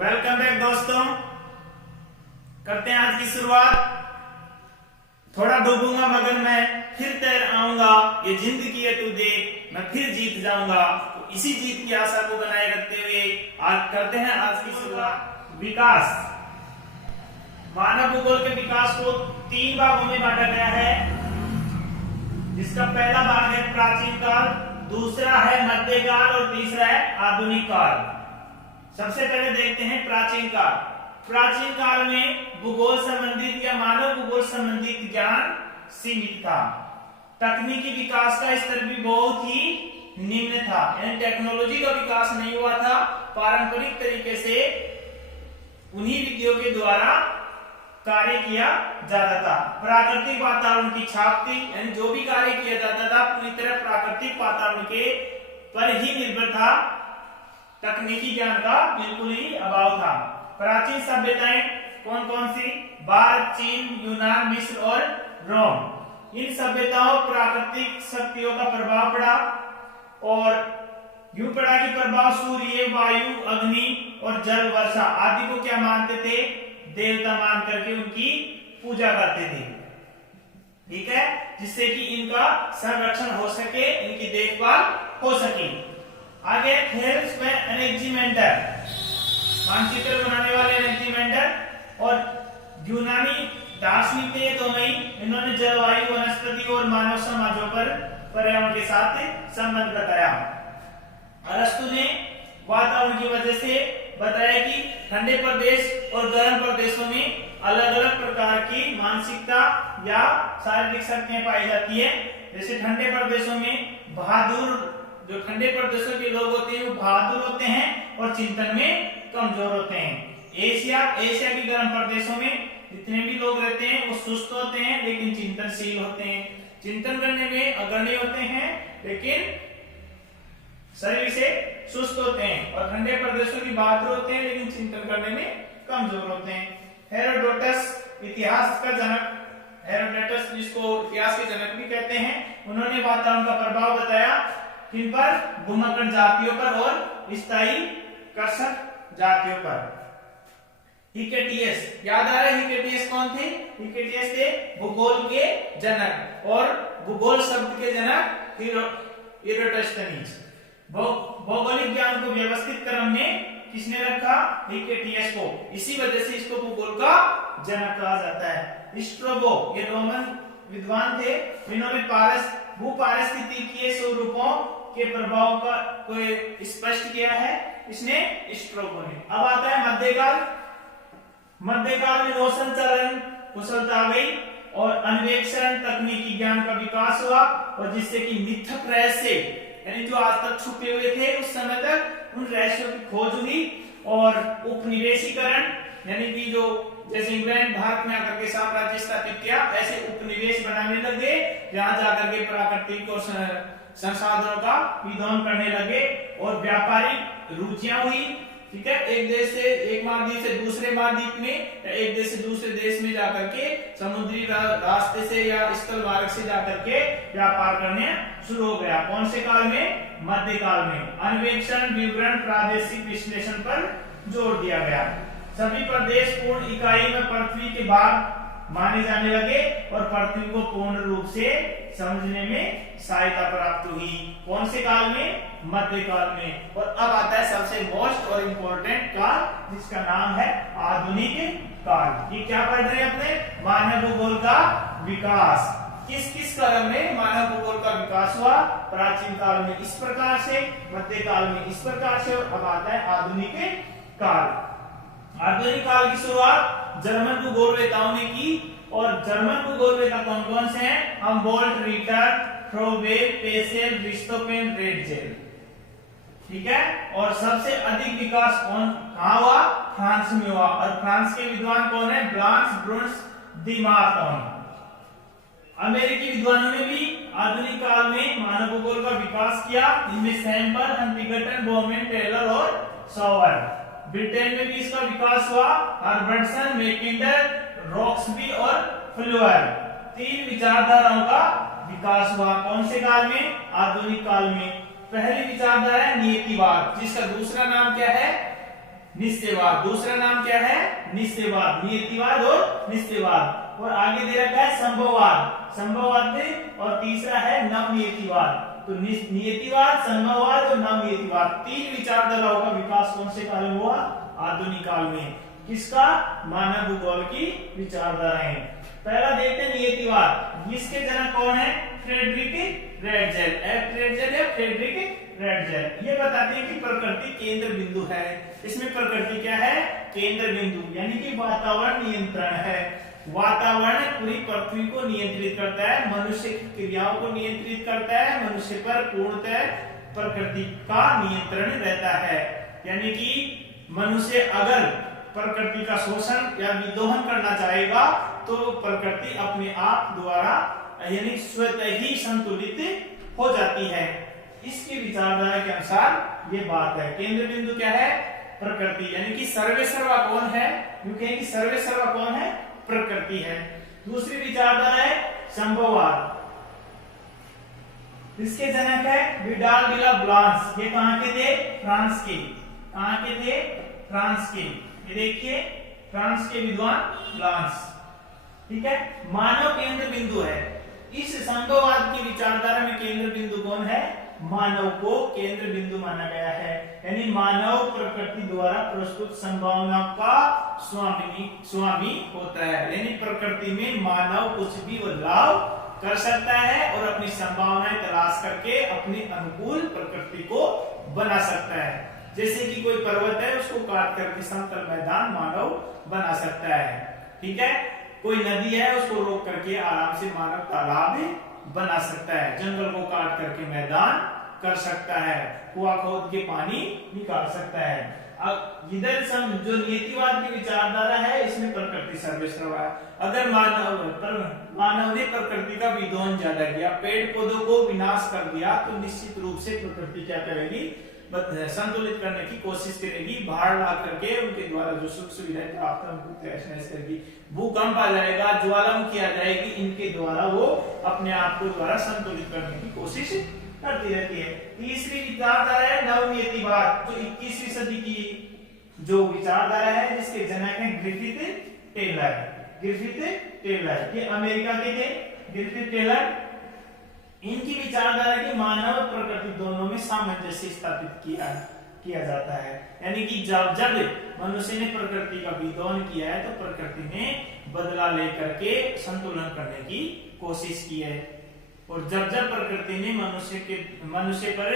Welcome back दोस्तों। करते हैं आज की शुरुआत। थोड़ा डूबूंगा मगर मैं फिर तैर आऊंगा, ये जिंदगी है तू देख मैं फिर जीत जाऊंगा। तो इसी जीत की आशा को बनाए रखते हुए आज करते हैं आज की शुरुआत। विकास। मानव भूगोल के विकास को 3 भागों में बांटा गया है, जिसका पहला भाग है प्राचीन काल, दूसरा है मध्यकाल और तीसरा है आधुनिक काल। सबसे पहले देखते हैं प्राचीन काल। प्राचीन काल में भूगोल संबंधित या मानव भूगोल संबंधित ज्ञान सीमित था। तकनीकी विकास का स्तर भी बहुत ही निम्न था, यानी टेक्नोलॉजी का विकास नहीं हुआ था। पारंपरिक तरीके से उन्हीं विधियों के द्वारा कार्य किया जाता था। प्राकृतिक वातावरण की छाप थी, यानी जो भी कार्य किया जाता था पूरी तरह प्राकृतिक वातावरण के पर ही निर्भर था। तकनीकी ज्ञान का बिल्कुल ही अभाव था। प्राचीन सभ्यताएं कौन कौन सी? भारत, चीन, यूनान, मिस्र और रोम। इन सभ्यताओं प्राकृतिक शक्तियों का प्रभाव पड़ा और यूं पड़ा कि प्रभाव सूर्य, वायु, अग्नि और जल, वर्षा आदि को क्या मानते थे? देवता मान करके उनकी पूजा करते थे। ठीक है, जिससे कि इनका संरक्षण हो सके, इनकी देखभाल हो सके। आगे हेल्स में एनेक्जिमेंटर, मानचित्र बनाने वाले एनेक्जिमेंटर और यूनानी दार्शनिक थे तो नहीं, इन्होंने जलवायु, वनस्पति और मानव समाजों पर पर्यावरण के साथ संबंध बताया। अरस्तु ने वातावरण की वजह से बताया कि ठंडे प्रदेश और गर्म प्रदेशों में अलग अलग प्रकार की मानसिकता या शारीरिक शक्तियां पाई जाती है। जैसे ठंडे प्रदेशों में बहादुर, जो ठंडे प्रदेशों के लोग होते हैं वो बहादुर होते हैं और चिंतन में कमजोर होते हैं। एशिया के गर्म प्रदेशों में जितने भी लोग रहते हैं वो सुस्त होते हैं लेकिन चिंतनशील होते हैं, चिंतन करने में अग्रणी होते हैं लेकिन शरीर से सुस्त होते हैं। और ठंडे प्रदेशों की बहादुर होते हैं लेकिन चिंतन करने में कमजोर होते हैं। हेरोडोटस इतिहास का जनक, हेरोडोटस जिसको इतिहास के जनक भी कहते हैं, उन्होंने वातावरण का प्रभाव बताया किन पर? भूमकरण जातियों पर और स्थायी कर्षक जातियों पर। हिकेटियस, याद आ रहा है हिकेटियस कौन थे? हिकेटियस थे भूगोल के जनक और भूगोल शब्द के जनक इरोटोस्थनीज। भौगोलिक ज्ञान को व्यवस्थित क्रम में किसने रखा? हिकेटियस को। इसी वजह से इसको भूगोल का जनक कहा जाता है। स्ट्रोबो, ये रोमन विद्वान थे, इन्होंने भूपारिस्थितिकीय स्वरूपों के प्रभाव का को स्पष्ट किया है, इसने स्ट्रोबो ने। अब आता है मध्यकाल। मध्यकाल में नौ संचालन कुशलता आ गई और अन्वेषण तकनीकी ज्ञान का विकास हुआ और जिससे कि मिथक रहस्य, यानी जो आज तक छुपे हुए थे उस समय तक, उन रहस्यों की खोज हुई। और उपनिवेशीकरण, यानी कि जो जैसे इंग्लैंड भारत में आकर के साम्राज्य स्थापित किया, ऐसे उपनिवेश बनाने लगे जहां जाकर के प्राकृतिक और संसाधनों का विध्वंस करने लगे और व्यापारिक रुचियां हुई। ठीक है, एक देश से, एक महाद्वीप से दूसरे महाद्वीप में, एक देश से दूसरे देश में जाकर के समुद्री रास्ते से या स्थल मार्ग से जाकर के व्यापार करने शुरू हो गया। कौन से काल में? मध्यकाल में। अन्वेषण, विवरण, प्रादेशिक विश्लेषण पर जोर दिया गया। सभी प्रदेश पूर्ण इकाई में पृथ्वी के भाग माने जाने लगे और पृथ्वी को पूर्ण रूप से समझने में सहायता प्राप्त हुई। कौन से काल में? मध्यकाल में। और अब आता है सबसे मोस्ट और इम्पोर्टेंट काल, जिसका नाम है आधुनिक काल। ये क्या पढ़ रहे हैं अपने? मानव भूगोल का विकास। किस किस काल में मानव भूगोल का विकास हुआ? प्राचीन काल में इस प्रकार से, मध्यकाल में इस प्रकार से, और अब आता है आधुनिक काल। आधुनिक काल की शुरुआत जर्मन भूगोलवेताओं ने की। और जर्मन भूगोलवेता कौन कौन से हैं? Humboldt, Ritter, Froebel, Peschel, Richthofen, Ratzel. ठीक है, और सबसे अधिक विकास कहाँ हुआ? फ्रांस में हुआ। और फ्रांस के विद्वान कौन है? ब्लांस, ब्रुन्स, दिमार्टन। अमेरिकी विद्वानों ने भी आधुनिक काल में मानव भूगोल का विकास किया, इनमें सैम्पल, हंटिंगटन, बोमेन, टेलर और सॉवर। ब्रिटेन में भी इसका विकास हुआ, हर्बर्टसन, मैकिंडर, रॉक्सबी और फ्लुअर। 3 विचारधाराओं का विकास हुआ। कौन से काल में? आधुनिक काल में। पहली विचारधारा है नियतिवाद, जिसका दूसरा नाम क्या है? निश्चयवाद। दूसरा नाम क्या है? निश्चयवाद, नियतिवाद और निश्चयवाद। और आगे दे रखा है संभववाद, संभववाद में, और तीसरा है नवनियतिवाद। तो नियतिवाद, संभववाद और नवनियतिवाद, तीन विचारधाराओं का विकास कौन से काल में हुआ? आधुनिक काल में। किसका? मानव भूगोल की विचारधाराएं। पहला देखते हैं नियतिवाद। इसके जनक कौन है? Friedrich Ratzel. रेडजेल या फ्रेडरिक रेडजेल। ये बताते हैं कि प्रकृति केंद्र बिंदु है। इसमें प्रकृति क्या है? केंद्र बिंदु, यानी कि वातावरण नियंत्रण है। वातावरण पूरी पृथ्वी को नियंत्रित करता है, मनुष्य की क्रियाओं को नियंत्रित करता है, मनुष्य पर पूर्णतः प्रकृति का नियंत्रण रहता है। यानी कि मनुष्य अगर प्रकृति का शोषण या विदोहन करना चाहेगा तो प्रकृति अपने आप द्वारा यानी स्वतः ही संतुलित हो जाती है। इसकी विचारधारा के अनुसार ये बात है। केंद्र बिंदु क्या है? प्रकृति, यानी कि सर्वेसर्वा कौन है? यूं कहें कि सर्वेसर्वा कौन है? प्रकृति है। दूसरी विचारधारा है संभववाद। इसके जनक है विडाल डी ब्लांस। ये कहां के थे? फ्रांस के। कहां के थे? फ्रांस के। ये देखिए फ्रांस के विद्वान ब्लांस। ठीक है। मानव केंद्र बिंदु है। इस संभववाद की विचारधारा में केंद्र बिंदु कौन है? मानव को केंद्र बिंदु माना गया है। यानी मानव प्रकृति द्वारा प्रस्तुत संभावना का स्वामी होता है। यानी प्रकृति में मानव कुछ भी बदलाव कर सकता है और अपनी संभावनाएं तलाश करके अपने अनुकूल प्रकृति को बना सकता है। जैसे कि कोई पर्वत है, उसको काट करके समतल मैदान मानव बना सकता है। ठीक है। कोई नदी है, उसको रोक करके आराम से मानव तालाब बना सकता है। जंगल को काट करके मैदान कर सकता है, कुआं खोद के पानी निकाल सकता है। अब इधर जो नियतिवाद की विचारधारा है, इसमें प्रकृति सर्वेसर्वा है। अगर मानव ने प्रकृति का विध्वंस ज्यादा किया, पेड़ पौधों को विनाश कर दिया, तो निश्चित रूप से प्रकृति क्या करेगी? संतुलित करने की कोशिश करेगी। बाढ़ ला करके उनके द्वारा जो सुख सुविधाएं प्राप्त करेगी, भूकंप आ जाएगा, ज्वालामुखी आ जाएगी, इनके द्वारा वो अपने आप को द्वारा संतुलित करने की कोशिश करती रहती है। तीसरी विचारधारा है नवनियतिवाद, जो 21वीं सदी की जो विचारधारा है, जिसके जनक है ग्रिफिथ टेलर। ग्रिफिथ टेलर ये अमेरिका के थे। ग्रिफिथ टेलर, इनकी विचारधारा की मानव और प्रकृति दोनों में सामंजस्य स्थापित किया जाता है। यानी कि जब मनुष्य ने प्रकृति का विध्वंस किया है, तो प्रकृति ने बदला लेकर के संतुलन करने की कोशिश की है। और जब प्रकृति ने मनुष्य पर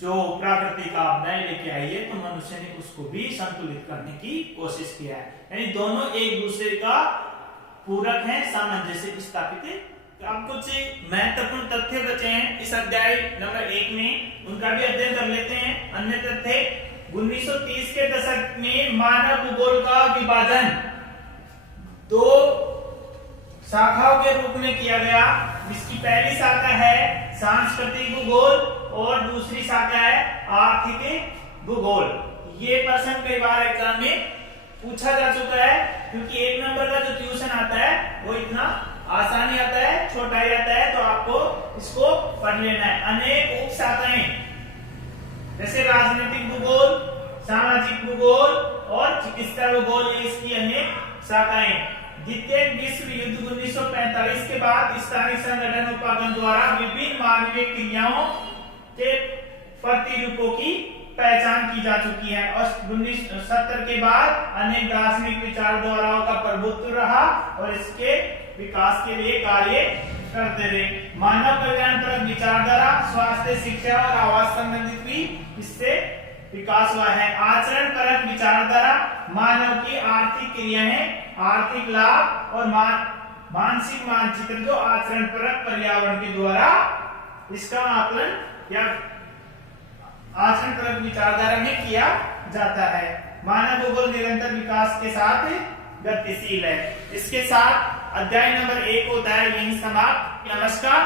जो प्राकृतिक आपदाएं लेके आई है, तो मनुष्य ने उसको भी संतुलित करने की कोशिश किया है। यानी दोनों एक दूसरे का पूरक है, सामंजस्य स्थापित है। अब कुछ महत्वपूर्ण तथ्य बचे हैं इस अध्याय नंबर 1 में, उनका भी अध्ययन कर लेते हैं। अन्य तथ्य 1930 के दशक में मानव भूगोल का विभाजन 2 शाखाओं के रूप में किया गया। इसकी पहली शाखा है सांस्कृतिक भूगोल और दूसरी शाखा है आर्थिक भूगोल। ये प्रश्न कई बार एग्जाम में पूछा जा चुका है, क्योंकि 1 नंबर का जो ट्यूशन आता है वो इतना आसानी आता है, छोटा ही आता है, तो आपको इसको पढ़ लेना है। अनेक उप शाखाएं जैसे राजनीतिक भूगोल, सामाजिक भूगोल और चिकित्सा भूगोल, ये इसकी अनेक शाखाएं। द्वितीय विश्व युद्ध 1945 के बाद स्थानीय संगठन उपागम द्वारा विभिन्न मानवीय क्रियाओं के प्रतिरूपों की पहचान की जा चुकी है और 1970 के बाद अनेक दार्शनिक विचारधाराओं का प्रभुत्व रहा और इसके विकास के लिए कार्य करते रहे। मानव कल्याण परक विचारधारा, स्वास्थ्य, शिक्षा और आवास संबंधित भी इससे विकास हुआ है। आचरण परक विचारधारा मानव की आर्थिक क्रियाएं, आर्थिक लाभ और मानसिक मानचित्र जो आचरण परक पर्यावरण के द्वारा इसका आकलन या आचरण परक विचारधारा में किया जाता है। मानव भूगोल निरंतर विकास के साथ गतिशील है। इसके साथ अध्याय नंबर 1 होता है यही समाप्त। नमस्कार।